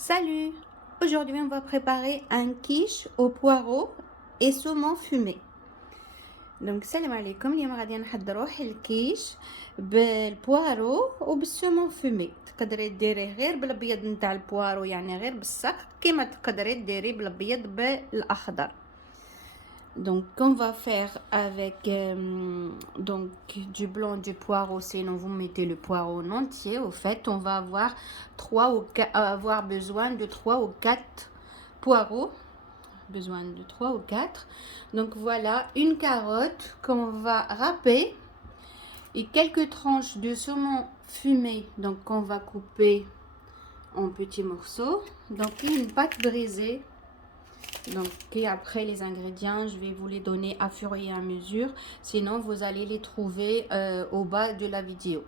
Salut! Aujourd'hui, on va préparer un quiche au poireau et saumon fumé. Donc, salam alaikum. اليوم غادي نحضروا الكيش بالبوارو وبالسومون فومي. تقدري ديريه غير بالابيض نتاع البوارو، يعني غير بالسق، كيما تقدري ديري بالابيض بالاخضر. Donc on va faire avec donc du blanc du poireau, sinon vous mettez le poireau en entier. Au fait, on va avoir besoin de 3 ou 4 poireaux, de 3 ou 4. Donc voilà, une carotte qu'on va râper et quelques tranches de saumon fumé, donc on va couper en petits morceaux. Donc une pâte brisée. Donc, et après les ingrédients, je vais vous les donner à fur et à mesure. Sinon, vous allez les trouver au bas de la vidéo.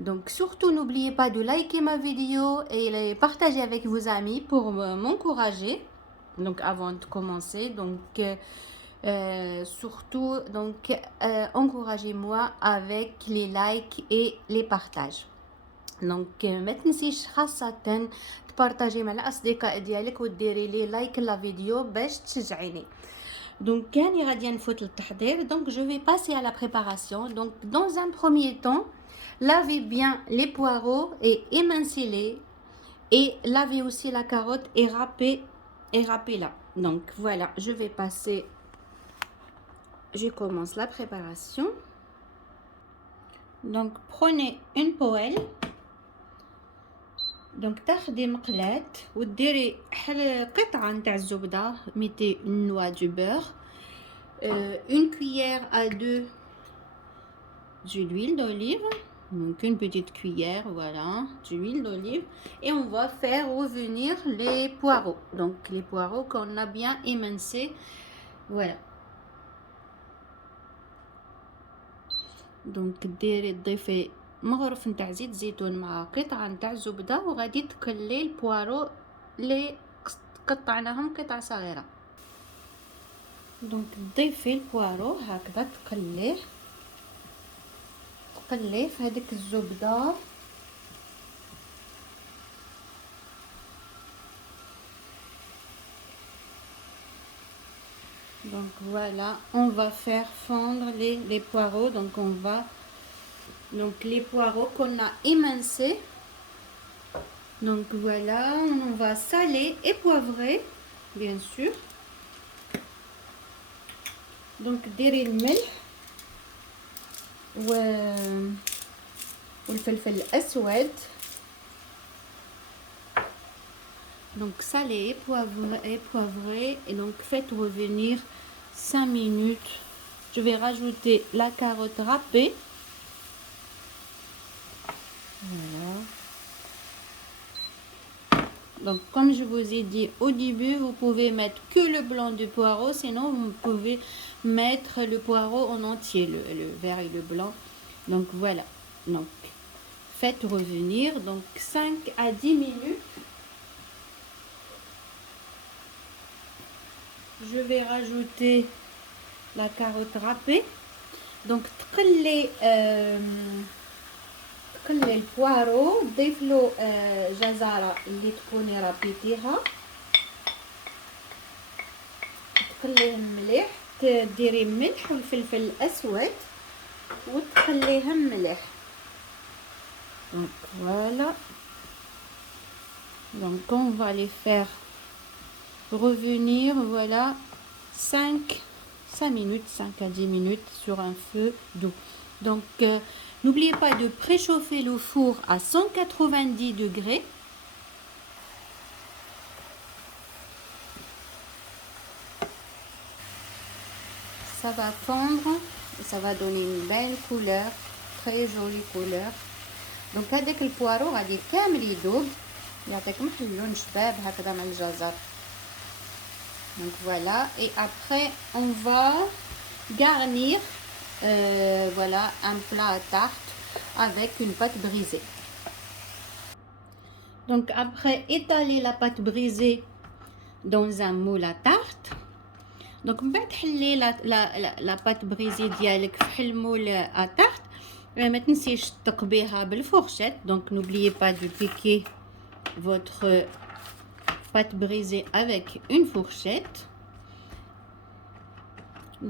Donc, surtout, n'oubliez pas de liker ma vidéo et les partager avec vos amis pour m'encourager. Donc, avant de commencer, donc surtout, donc encouragez-moi avec les likes et les partages. دونك ما تنسيش خاصة تبارطاجي مع الاصدقاء ديالك وديري لي لايك لا فيديو باش تشجعيني. دونك كاني غادي نفوت للتحضير. Donc je vais passer à la préparation. Donc dans un premier temps, lavez bien les poireaux et émincez-les, et lavez aussi la carotte et râpez-la. Donc voilà, je commence la préparation. Donc prenez une poêle. Donc تاخدي مقلاة وديري قطعة نتاع الزبدة، mettez une noix du beurre, une cuillère à deux d'huile d'olive, donc une petite cuillère, voilà, d'huile d'olive, et on va faire revenir les poireaux. Donc les poireaux qu'on a bien émincés, voilà. Donc تضيفي مغرف نتاع زيت زيتون مع قطعه نتاع الزبده، وغادي تقلي البوارو اللي قطعناهم قطع صغيره. دونك تضيفي البوارو هكذا، تقليه في هذيك الزبده. Donc voilà, on va faire fondre les poireaux. Donc les poireaux qu'on a émincés. Donc voilà, on va saler et poivrer, bien sûr. Donc ديري الملح والفلفل الأسود. Donc saler et poivrer, et donc faites revenir 5 minutes. Je vais rajouter la carotte râpée. Voilà. Donc comme je vous ai dit au début, vous pouvez mettre que le blanc du poireau, sinon vous pouvez mettre le poireau en entier, le vert et le blanc. Donc voilà. Donc faites revenir donc 5 à 10 minutes. Je vais rajouter la carotte râpée. Donc تقلي البوارو، ضيفلو جزرة اللي تكوني رابيتيها، تقليهم مليح، تديري ملح والفلفل الأسود وتقليهم مليح. Donc voilà. Donc on va les faire revenir, voilà, 5 minutes, 5 à 10 minutes sur un feu doux. Donc n'oubliez pas de préchauffer le four à 190 degrés. Ça va fondre et ça va donner une belle couleur, très jolie couleur. Donc هذاك البوارو غادي كامل يذوب، يعطيكم لون شباب هكذا مع الجزر. Donc voilà, et après on va garnir voilà un plat à tarte avec une pâte brisée. Donc après, étaler la pâte brisée dans un moule à tarte. Donc من بعد حلي la pâte brisée ديالك في المول à tarte. ما تنسيش تقبيها بالفورشيت. Donc n'oubliez pas de piquer votre pâte brisée avec une fourchette.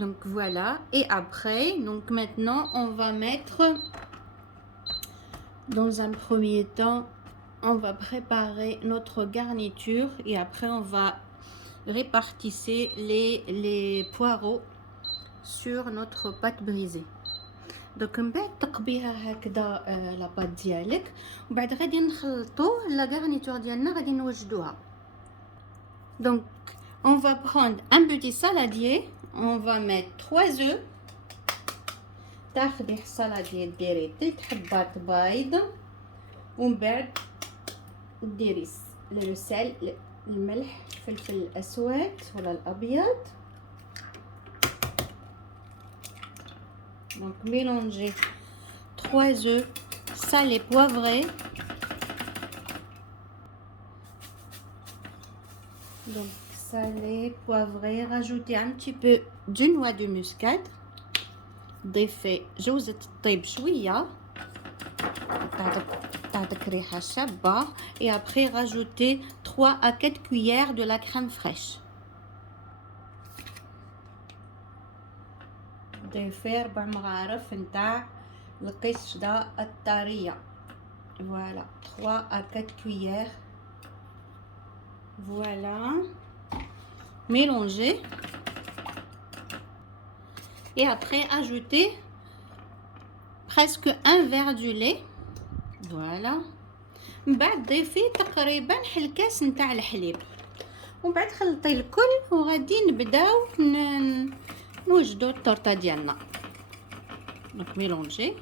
Donc voilà, et après, donc maintenant on va mettre, dans un premier temps, on va préparer notre garniture et après on va répartir les poireaux sur notre pâte brisée. دوك من بعد تقبيها هكذا لا بات ديالك ومن بعد غادي نخلطوا لا غارنيتور ديالنا غادي نوجدوها. Donc on va prendre un petit saladier, on va mettre 3 œufs. تاخدي الصلاديه ديري 3 حبات بيض ومن بعد ديري السل الملح الفلفل الاسود ولا الابيض. Donc mélangez 3 œufs salés poivrés. Donc salé, poivré, rajoutez un petit peu de noix de muscade. ضيفي جوزة الطيب شوية تعطيك ريحة شابة. Et après rajoutez 3 à 4 cuillères de la crème fraîche. ضيفي 4 مغارف نتاع القشطة الطرية. Voilà, 3 à 4 cuillères. Voilà. Mélangez. Et après, ajoutez presque un verre du lait. Voilà. من بعد ضيفي تقريبا الكاس نتاع الحليب ومن بعد خلطي الكل وغادي نبداو نوجدو التورته ديالنا. Donc mélangez.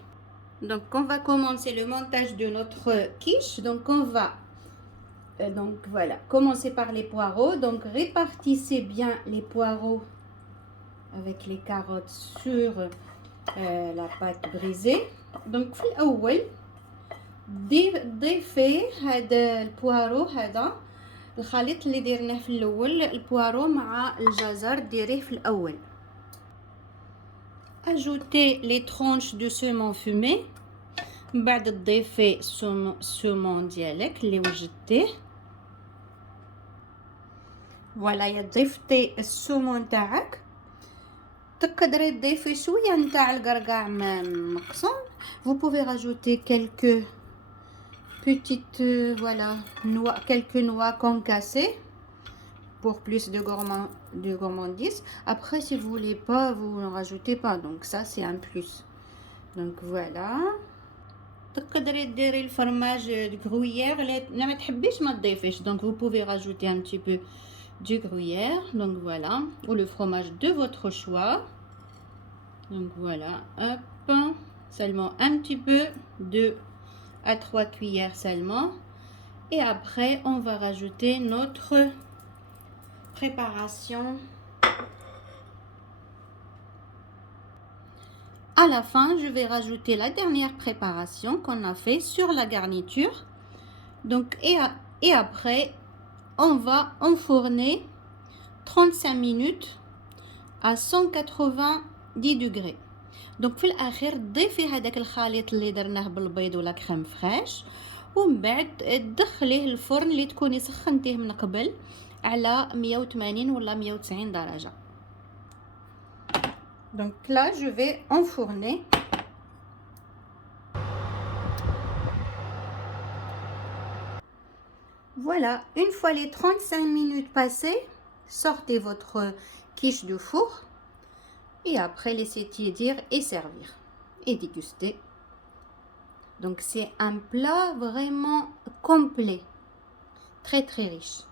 Donc on va commencer le montage de notre quiche. Donc on va donc voilà, commencer par les poireaux. Donc répartissez bien les poireaux avec les carottes sur la pâte brisée. Donc في الأول ضيفي هذا البوارو، هذا الخليط اللي درناه في الأول، البوارو مع الجزر ديريه في الأول. Ajoutez les tranches de saumon fumé. من بعد تضيفي السومون ديالك اللي وجدتيه. فوالا يا ضيفتي السومون تاعك تقدري تضيفي شويه نتاع القرقاع مقصون. Vous pouvez rajouter quelques petites quelques noix concassées pour plus de gourmandise. Après si vous voulez pas, vous ne rajoutez pas, donc ça c'est un plus. Donc voilà. تقدري ديري الفرماج gruyère لا ما تحبيش ما تضيفيش. Donc vous pouvez rajouter un petit peu du gruyère, donc voilà, ou le fromage de votre choix. Donc voilà, hop, seulement un petit peu, 2 à 3 cuillères seulement. Et après on va rajouter notre préparation. À la fin je vais rajouter la dernière préparation qu'on a fait sur la garniture. Donc et après on va enfourner 35 minutes à 190 degrés. Donc في الاخير ضيفي هذاك الخليط اللي درناه بالبيض ولا كريم فريش ومن بعد تدخليه الفرن اللي تكوني سخنتيه من قبل على 180 ولا 190 درجة. Donc là je vais enfourner. Voilà, une fois les 35 minutes passées, sortez votre quiche du four et après laissez tiédir et servir et déguster. Donc c'est un plat vraiment complet, très très riche.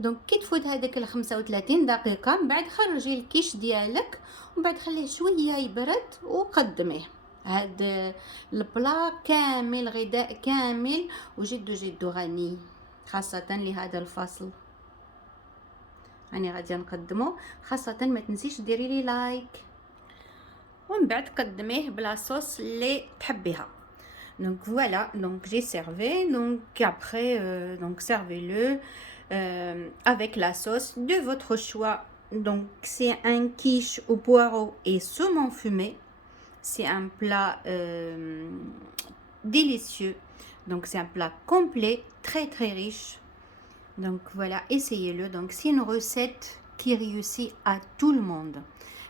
Donc كي تفوت هذاك 35 دقيقة من بعد خرجي الكيش ديالك ومن بعد خليه شوية يبرد وقدميه. هذا البلا كامل غذاء كامل وجد جد غني خاصة لهذا الفصل. راني غادي نقدمه، خاصة ما تنسيش ديري لي لايك ومن بعد قدميه بلا صوص اللي تحبيها. Donc voilà, donc j'ai servi, donc après donc servez-le avec la sauce de votre choix. Donc c'est un quiche au poireau et saumon fumé. C'est un plat délicieux. Donc c'est un plat complet, très très riche. Donc voilà, essayez-le. Donc c'est une recette qui réussit à tout le monde.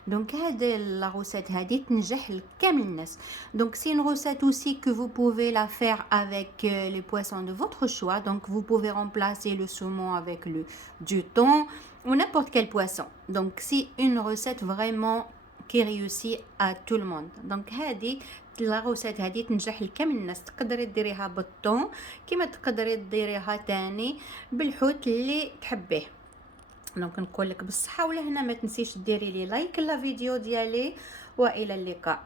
Donc la recette هذه تنجح لكامل الناس. Donc c'est une recette aussi que vous pouvez la faire avec les poissons de votre choix. Donc vous pouvez remplacer le saumon avec du thon ou n'importe quel poisson. Donc c'est une recette vraiment qui réussit à tout le monde. Donc هذه لا روسيت هذه تنجح لكامل الناس. تقدري ديريها بالطون كيما تقدري ديريها تاني بالحوت اللي تحبيه. دونك نقول لك بالصحه ولهنا، ما تنسيش ديري لي لايك لا فيديو ديالي، والى اللقاء.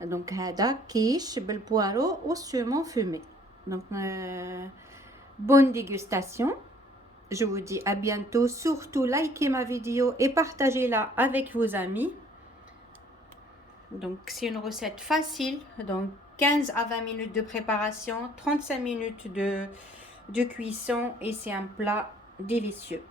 دونك هذا كيش بالبوارو والسومون فومي. دونك bonne dégustation. Je vous dis à bientôt. Surtout likez ma vidéo et partagez-la avec vos amis. Donc c'est une recette facile, donc 15 à 20 minutes de préparation, 35 minutes de cuisson et c'est un plat délicieux.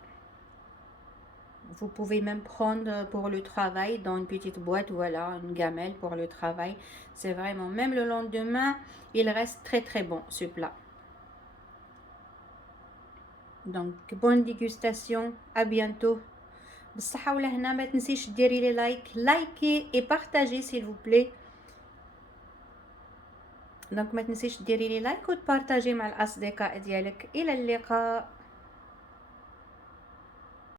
Vous pouvez même prendre pour le travail dans une petite boîte, voilà, une gamelle pour le travail. C'est vraiment, même le lendemain, il reste très très bon ce plat. Donc bonne dégustation, à bientôt. بالصحة ولهنا، ما تنسيش ديري لي لايكي et partagez s'il vous plaît. دونك ما تنسيش ديري لي لايك وتبارطاجي مع الأصدقاء ديالك. إلى اللقاء.